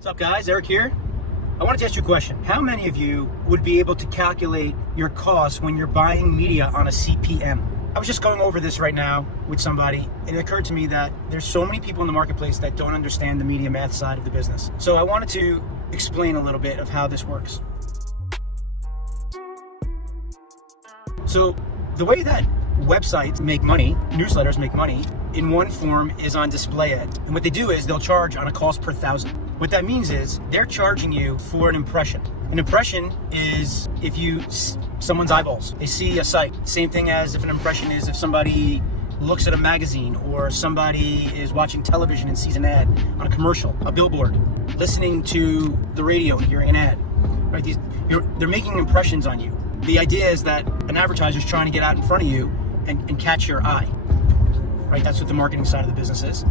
What's up, guys? Eric here. I wanted to ask you a question. How many of you would be able to calculate your costs when you're buying media on a CPM? I was just going over this right now with somebody, and it occurred to me that there's so many people in the marketplace that don't understand the media math side of the business. So I wanted to explain a little bit of how this works. So the way that websites make money, newsletters make money, in one form is on display ad. And what they do is they'll charge on a cost per thousand. What that means is they're charging you for an impression. An impression is if someone's eyeballs, they see a site. Same thing as if an impression is if somebody looks at a magazine or somebody is watching television and sees an ad on a commercial, a billboard, listening to the radio and hearing an ad. Right? They're making impressions on you. The idea is that an advertiser is trying to get out in front of you and catch your eye. Right? That's what the marketing side of the business is.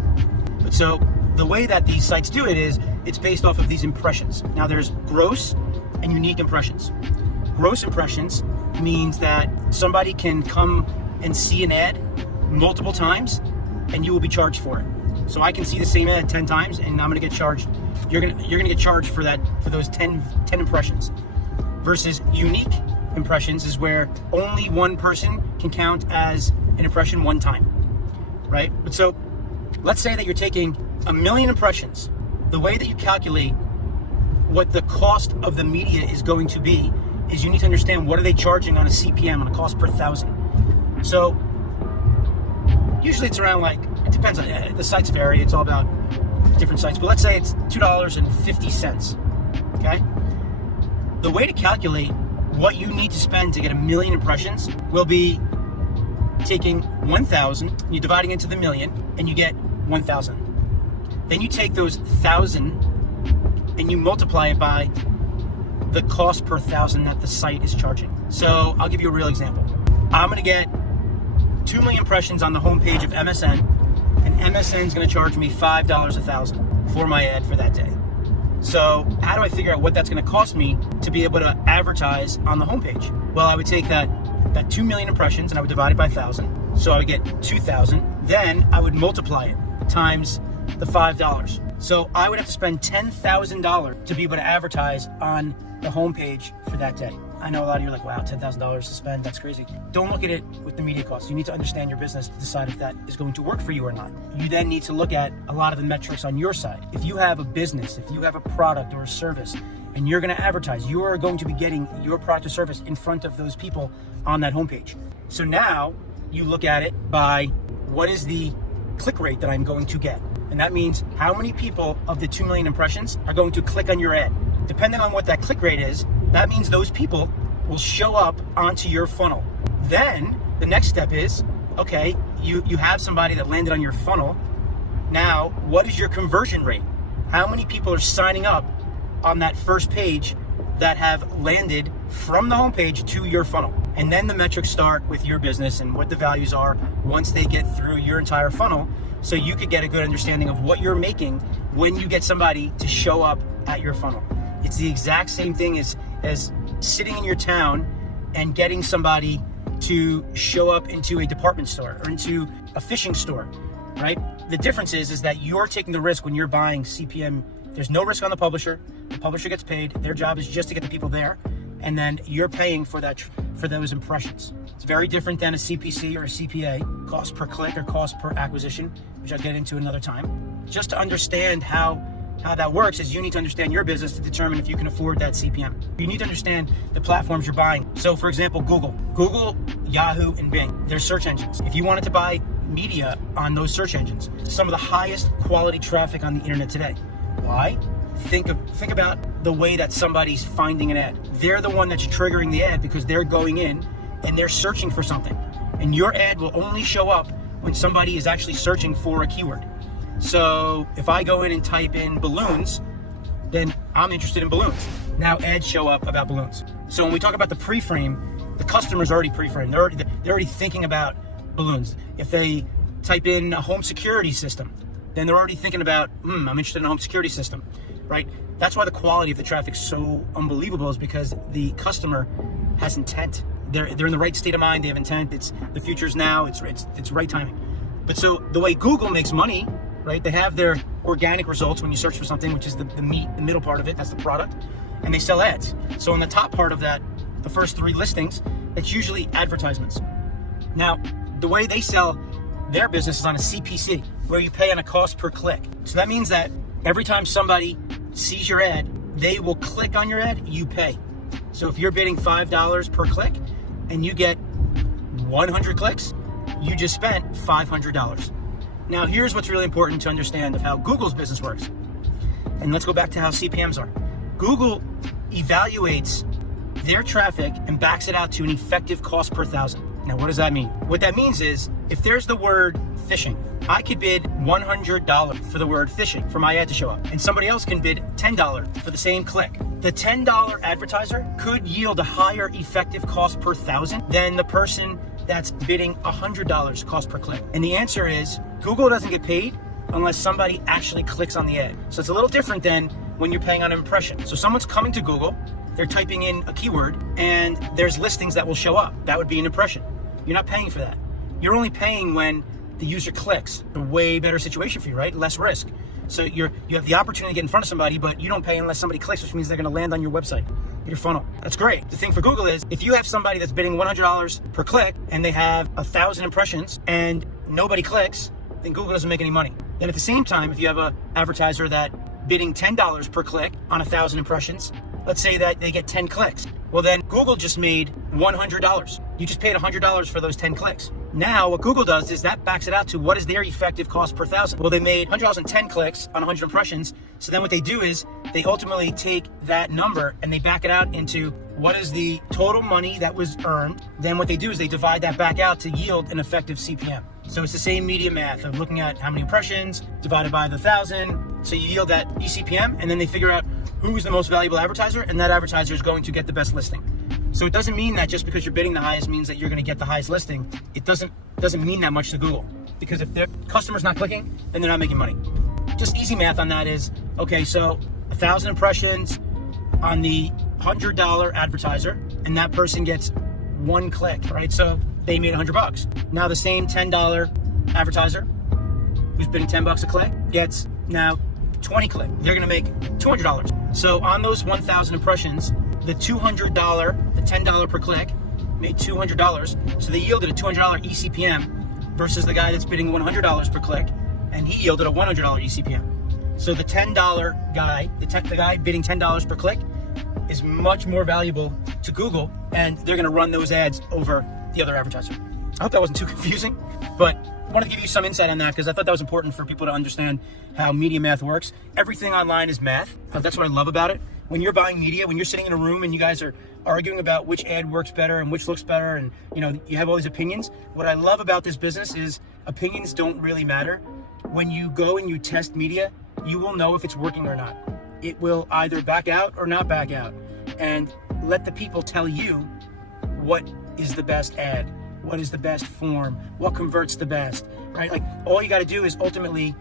But so the way that these sites do it is it's based off of these impressions. Now there's gross and unique impressions. Gross impressions means that somebody can come and see an ad multiple times and you will be charged for it. So I can see the same ad 10 times and I'm gonna get charged. You're gonna get charged for those 10 impressions. Versus unique impressions is where only one person can count as an impression one time. Right? But so let's say that you're taking 1 million impressions. The way that you calculate what the cost of the media is going to be is you need to understand what are they charging on a CPM, on a cost per thousand. So usually it's around it depends on, the sites vary, it's all about different sites, but let's say it's $2.50, okay? The way to calculate what you need to spend to get 1 million impressions will be taking 1,000, you're dividing into the million, and you get 1,000. Then you take those 1,000 and you multiply it by the cost per thousand that the site is charging. So I'll give you a real example. I'm gonna get 2 million impressions on the homepage of MSN, and MSN is gonna charge me $5 a thousand for my ad for that day. So how do I figure out what that's gonna cost me to be able to advertise on the homepage? Well, I would take that 2 million impressions and I would divide it by 1,000. So I would get 2,000. Then I would multiply it times the $5. So I would have to spend $10,000 to be able to advertise on the homepage for that day. I know a lot of you are like, wow, $10,000 to spend, that's crazy. Don't look at it with the media costs. You need to understand your business to decide if that is going to work for you or not. You then need to look at a lot of the metrics on your side. If you have a business, if you have a product or a service, and you're gonna advertise, you are going to be getting your product or service in front of those people on that homepage. So now you look at it by what is the click rate that I'm going to get? And that means how many people of the 2 million impressions are going to click on your ad. Depending on what that click rate is, that means those people will show up onto your funnel. Then the next step is, okay, you have somebody that landed on your funnel. Now, what is your conversion rate? How many people are signing up on that first page that have landed from the homepage to your funnel? And then the metrics start with your business and what the values are once they get through your entire funnel, so you could get a good understanding of what you're making when you get somebody to show up at your funnel. It's the exact same thing as sitting in your town and getting somebody to show up into a department store or into a fishing store, right? The difference is that you're taking the risk when you're buying CPM. There's no risk on the publisher. The publisher gets paid. Their job is just to get the people there, and then you're paying for those impressions. It's very different than a CPC or a CPA, cost per click or cost per acquisition, which I'll get into another time. Just to understand how that works is you need to understand your business to determine if you can afford that CPM. You need to understand the platforms you're buying. So for example, Google, Yahoo, and Bing, they're search engines. If you wanted to buy media on those search engines, some of the highest quality traffic on the internet today. Why? Think about the way that somebody's finding an ad. They're the one that's triggering the ad because they're going in and they're searching for something. And your ad will only show up when somebody is actually searching for a keyword. So if I go in and type in balloons, then I'm interested in balloons. Now ads show up about balloons. So when we talk about the pre-frame, the customer's already pre-framed. They're already thinking about balloons. If they type in a home security system, then they're already thinking about, I'm interested in a home security system, right? That's why the quality of the traffic's so unbelievable, is because the customer has intent. They're in the right state of mind. They have intent. It's the future's now. It's right timing. But so the way Google makes money right? They have their organic results when you search for something, which is the meat, the middle part of it, that's the product, and they sell ads. So in the top part of that, the first 3 listings, it's usually advertisements. Now, the way they sell their business is on a CPC, where you pay on a cost per click. So that means that every time somebody sees your ad, they will click on your ad, you pay. So if you're bidding $5 per click and you get 100 clicks, you just spent $500. Now, here's what's really important to understand of how Google's business works. And let's go back to how CPMs are. Google evaluates their traffic and backs it out to an effective cost per thousand. Now, what does that mean? What that means is, if there's the word fishing, I could bid $100 for the word fishing for my ad to show up, and somebody else can bid $10 for the same click. The $10 advertiser could yield a higher effective cost per thousand than the person that's bidding $100 cost per click. And the answer is, Google doesn't get paid unless somebody actually clicks on the ad. So it's a little different than when you're paying on an impression. So someone's coming to Google, they're typing in a keyword, and there's listings that will show up. That would be an impression. You're not paying for that. You're only paying when the user clicks. A way better situation for you, right? Less risk. So you have the opportunity to get in front of somebody, but you don't pay unless somebody clicks, which means they're gonna land on your website, your funnel. That's great. The thing for Google is, if you have somebody that's bidding $100 per click and they have 1,000 impressions and nobody clicks, then Google doesn't make any money. Then at the same time, if you have an advertiser that bidding $10 per click on 1,000 impressions, let's say that they get 10 clicks. Well, then Google just made $100. You just paid $100 for those 10 clicks. Now, what Google does is that backs it out to what is their effective cost per thousand. Well, they made $100 on 10 clicks on 100 impressions. So then what they do is they ultimately take that number and they back it out into what is the total money that was earned. Then what they do is they divide that back out to yield an effective CPM. So it's the same media math of looking at how many impressions divided by the 1,000. So you yield that eCPM, and then they figure out who's the most valuable advertiser, and that advertiser is going to get the best listing. So it doesn't mean that just because you're bidding the highest means that you're going to get the highest listing. It doesn't mean that much to Google, because if their customer's not clicking, then they're not making money. Just easy math on that is, okay, so 1,000 impressions on the $100 advertiser, and that person gets 1 click, right? So they made $100. Now the same $10 advertiser who's bidding $10 a click gets now 20 click. They're going to make $200. So on those 1,000 impressions, the $200, the $10 per click made $200. So they yielded a $200 eCPM versus the guy that's bidding $100 per click, and he yielded a $100 eCPM. So the $10 guy, the guy bidding $10 per click, is much more valuable to Google, and they're going to run those ads over the other advertiser. I hope that wasn't too confusing, but I wanted to give you some insight on that because I thought that was important for people to understand how media math works. Everything online is math. That's what I love about it. When you're buying media, when you're sitting in a room and you guys are arguing about which ad works better and which looks better, and you have all these opinions. What I love about this business is opinions don't really matter. When you go and you test media, you will know if it's working or not. It will either back out or not back out. And let the people tell you what is the best ad, what is the best form, what converts the best, right? Like, all you got to do is ultimately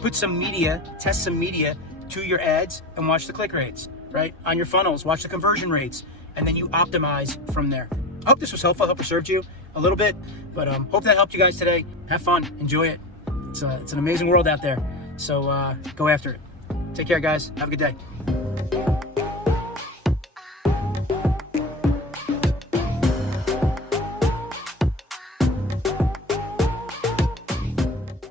put some media, test some media to your ads and watch the click rates, right? On your funnels, watch the conversion rates, and then you optimize from there. I hope this was helpful. I hope it served you a little bit, but hope that helped you guys today. Have fun, enjoy it. It's an amazing world out there. So go after it. Take care, guys. Have a good day.